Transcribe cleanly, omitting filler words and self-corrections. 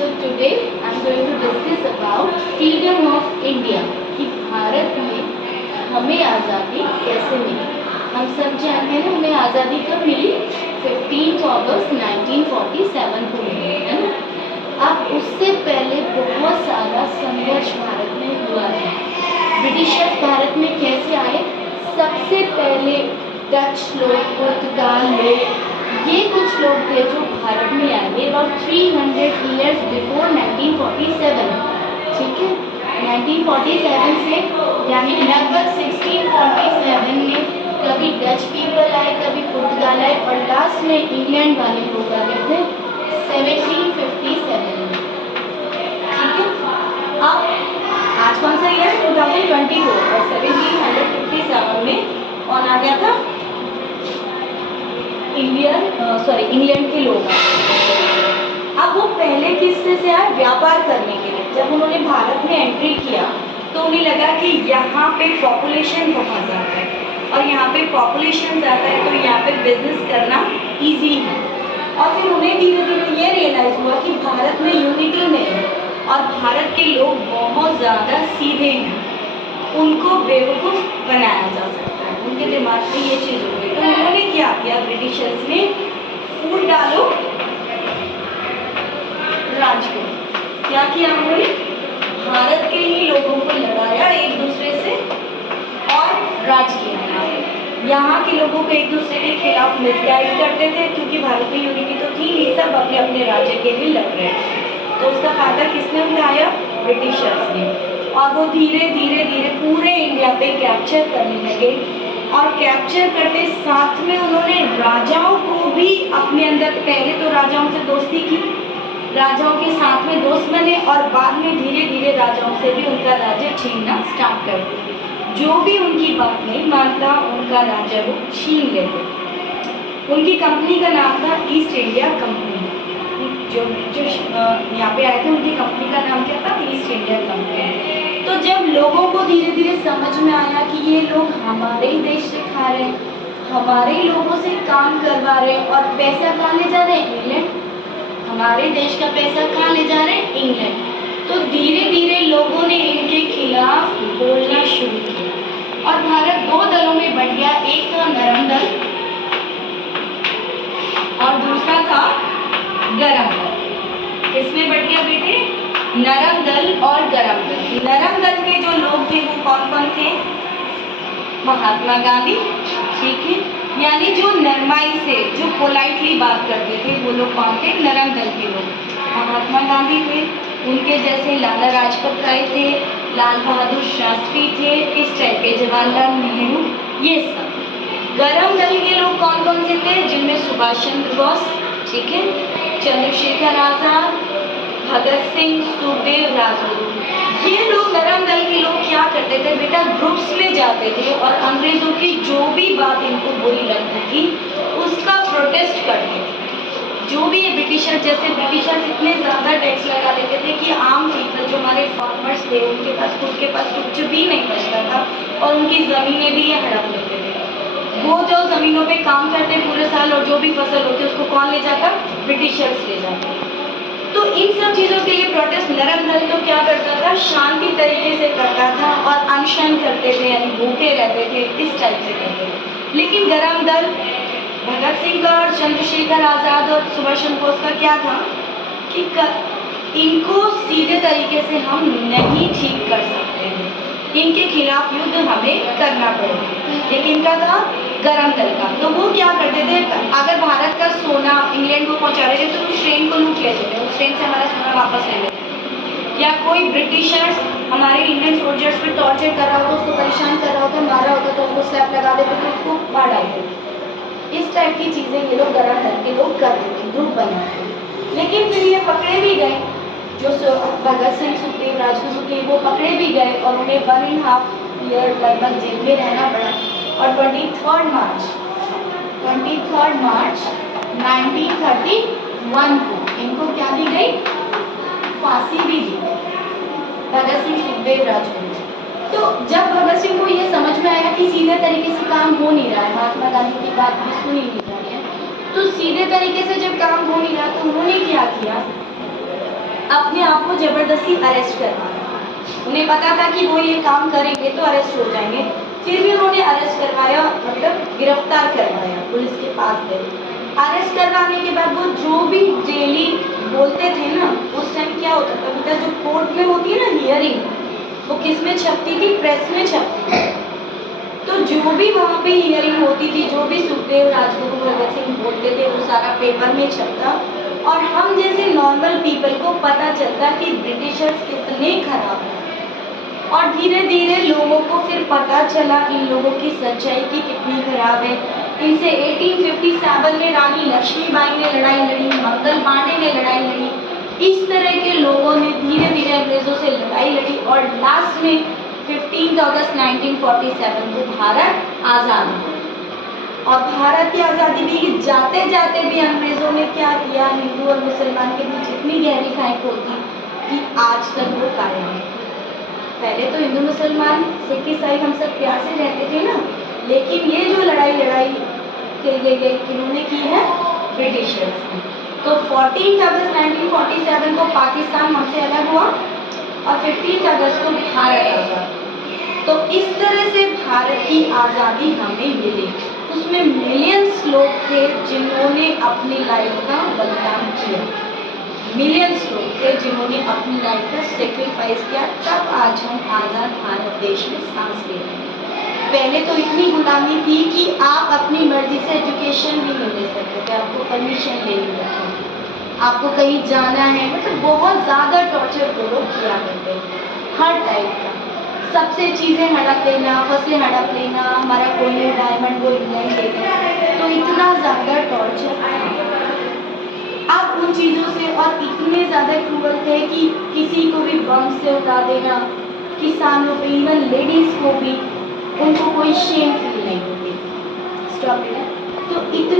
So today I am going to discuss about freedom of India कि भारत में हमें आज़ादी कैसे मिली। हम सब जानते हैं हमें आज़ादी कब मिली, 15 अगस्त 1947 को मिली है ना। अब उससे पहले बहुत सारा संघर्ष भारत में हुआ है। ब्रिटिशर्स भारत में कैसे आए, सबसे पहले डच लोग, पुर्तगाल लोग, ये कुछ लोग थे जो भारत में आए अबाउट 300 ईयर्स बिफोर 1947। ठीक है, 1947 से यानी लगभग 1647 में कभी डच पीपल आए, कभी पुर्तगाल आए और लास्ट में इंग्लैंड वाले लोग आ गए थे 1757 में। ठीक है, अब आज कौन सा ईयर, 2024 और 1757 में कौन आ गया था, इंग्लैंड के लोग। अब वो पहले किससे से आए, व्यापार करने के लिए। जब उन्होंने भारत में एंट्री किया तो उन्हें लगा कि यहाँ पे पॉपुलेशन बहुत ज़्यादा है और यहाँ पे पॉपुलेशन ज़्यादा है तो यहाँ पे बिजनेस करना इजी है। और फिर उन्हें धीरे धीरे ये रियलाइज़ हुआ कि भारत में यूनिटी नहीं है और भारत के लोग बहुत ज़्यादा सीधे हैं, उनको बेवकूफ़ बनाया जा सकता है। उनके दिमाग में ये चीज़ हो गई तो उन्होंने क्या किया, ब्रिटिशर्स ने फूट डालो राज को। क्या किया उन्होंने, भारत के ही लोगों को लड़ाया एक दूसरे से और राज किया। यहाँ के लोगों को एक दूसरे के खिलाफ मिसगाइड करते थे क्योंकि भारत में यूनिटी तो थी नहीं, सब अपने अपने राज्य के लिए लड़ रहे थे। तो उसका फायदा किसने उठाया, ब्रिटिशर्स ने। और वो धीरे धीरे धीरे पूरे इंडिया पे कैप्चर करने लगे और कैप्चर करते साथ में उन्होंने राजाओं को भी अपने अंदर, पहले तो राजाओं से दोस्ती की, राजाओं के साथ में दोस्त बने और बाद में धीरे धीरे राजाओं से भी उनका राज्य छीनना स्टार्ट कर दिया। जो भी उनकी बात नहीं मानता उनका राज्य वो छीन लेते। उनकी कंपनी का नाम था ईस्ट इंडिया कंपनी। जो यहाँ पे आए थे उनकी कंपनी का नाम क्या था, ईस्ट इंडिया कंपनी। तो जब लोगों को धीरे धीरे समझ में आया कि ये लोग हमारे ही देश से खा रहे हैं, हमारे ही लोगों से काम करवा रहे हैं और पैसा कहाँ ले जा रहे हैं, इंग्लैंड, हमारे देश का पैसा कहाँ ले जा रहे हैं, इंग्लैंड। तो धीरे धीरे लोगों ने इनके खिलाफ बोलना शुरू किया और भारत दो दलों में बट गया, एक था नरम दल और दूसरा था गरम दल। किसमें बट गया बेटे, नरम दल और गरम दल। नरम दल के जो लोग थे वो कौन कौन थे, महात्मा गांधी, ठीक है, यानी जो नरमाई से, जो पोलाइटली बात करते थे वो लोग कौन थे, नरम दल के लोग। महात्मा गांधी थे, उनके जैसे लाला लाजपत राय थे, लाल बहादुर शास्त्री थे, इस टाइप के जवाहरलाल नेहरू, ये सब। गरम दल के लोग कौन कौन से थे, जिनमें सुभाष चंद्र बोस, ठीक है, चंद्रशेखर आजाद, भगत सिंह, सुखदेव, राजगुरु। ये लोग नरम दल के लोग क्या करते थे बेटा, ग्रुप्स में जाते थे और अंग्रेजों की जो भी बात इनको बुरी लगती थी उसका प्रोटेस्ट करते थे। जो भी ये ब्रिटिशर, जैसे ब्रिटिशर्स इतने ज़्यादा टैक्स लगा देते थे कि आम पीपल जो हमारे फार्मर्स थे उनके पास खुद के पास कुछ भी नहीं बचता था और उनकी ज़मीनें भी ये हड़प लेते थे। वो जो ज़मीनों पे काम करते पूरे साल और जो भी फसल होती उसको कौन ले जाता, ब्रिटिशर्स ले जाते। तो इन सब चीज़ों के लिए प्रोटेस्ट नरम दल तो क्या करता था, शांति तरीके से करता था और अनशन करते थे, यानी भूखे रहते थे, इस टाइप से करते थे। लेकिन गरम दल, भगत सिंह का और चंद्रशेखर आज़ाद और सुभाष चंद्र बोस का क्या था कि इनको सीधे तरीके से हम नहीं ठीक कर सकते हैं, इनके खिलाफ युद्ध हमें करना पड़ेगा। लेकिन क्या था, गरम दल का, तो वो क्या करते थे, अगर भारत का सोना इंग्लैंड को पहुंचा रहे थे तो उस ट्रेन को लूट लेते थे, उस ट्रेन से हमारा सोना वापस ले लेते। या कोई ब्रिटिशर्स हमारे इंडियन सोल्जर्स पे टॉर्चर कर रहा होता, उसको परेशान कर रहा होता, मारा होता तो उसको स्लैप लगा देते तो उसको मार डालते। इस टाइप की चीज़ें ये लोग गरम दल के लोग कर देते, ग्रुप बनाते। लेकिन फिर ये पकड़े भी गए, जो भगत सिंह, सुखदेव, राजगुरु थे वो पकड़े भी गए और उन्हें 1.5 ईयर लगभग जेल में रहना पड़ा। और 23 मार्च 1931 को इनको क्या दी गई, फांसी भी दी गई, भगत सिंह, सुखदेव, राजगुरु। तो जब भगत सिंह को ये समझ में आया कि सीधे तरीके से काम हो नहीं रहा है, महात्मा गांधी की बात भी सुनी नहीं जा रही है, तो सीधे तरीके से जब काम हो नहीं रहा तो उन्होंने क्या किया, अपने आप को जबरदस्ती अरेस्ट करवाया। उन्हें पता था कि वो ये काम करेंगे तो अरेस्ट हो जाएंगे, फिर भी उन्होंने अरेस्ट करवाया, मतलब गिरफ्तार करवाया, पुलिस के पास गए। अरेस्ट करवाने के बाद वो जो भी डेली बोलते थे ना, उस टाइम क्या होता था, बिकॉज जो कोर्ट में होती है ना हियरिंग, वो किस में छपती थी, प्रेस में छपती थी। तो जो भी वहाँ पे हियरिंग होती थी, जो भी सुखदेव, राजगुरु, भगत सिंह बोलते थे, वो सारा पेपर में छपता और हम जैसे नॉर्मल पीपल को पता चलता कि ब्रिटिशर्स कितने खराब हैं। और धीरे धीरे लोगों को फिर पता चला इन लोगों की सच्चाई की कितनी खराब है। इनसे 1857 में रानी लक्ष्मीबाई ने लड़ाई लड़ी, मंगल पांडे ने लड़ाई लड़ी। इस तरह के लोगों ने धीरे धीरे अंग्रेजों से लड़ाई लड़ी और लास्ट में 15 अगस्त 1947 को भारत आज़ाद हुआ। और भारत की आज़ादी भी जाते जाते भी अंग्रेजों ने क्या किया, हिंदू और मुसलमान के बीच इतनी गहरी खाई खोदी कि आज तक वो कायम है। पहले तो हिंदू मुसलमान सिख ईसाई हम सब प्यार से रहते थे ना, लेकिन ये जो लड़ाई किन्होंने की है, ब्रिटिशर्स ने। तो 14 अगस्त 1947 को पाकिस्तान हमसे अलग हुआ और 15 अगस्त को भारत आज़ाद। तो इस तरह से भारत की आज़ादी हमें मिली। उसमें मिलियंस लोग थे जिन्होंने अपनी लाइफ का बलिदान किया, मिलियंस लोग थे जिन्होंने अपनी लाइफ का सेक्रीफाइस किया, तब आज हम आज़ाद भारत देश में सांस ले रहे हैं। पहले तो इतनी गुलामी थी कि आप अपनी मर्जी से एजुकेशन भी नहीं ले सकते थे, आपको परमिशन लेनी पड़ती थी, आपको कहीं जाना है, मतलब बहुत ज़्यादा टॉर्चर वो लोग किया करते थे, हर टाइप का। सबसे चीज़ें हड़प लेना, फसलें हड़प लेना, हमारा कोई डायमंड वो इंग्लैंड ले गया, तो इतना ज़्यादा टॉर्चर। आप उन चीज़ों से और इतने ज़्यादा क्रूअल थे कि किसी को भी बम से उड़ा देना, किसानों पे, इवन लेडीज़ को भी, उनको कोई शेम फील नहीं होती। स्टॉप। तो इतने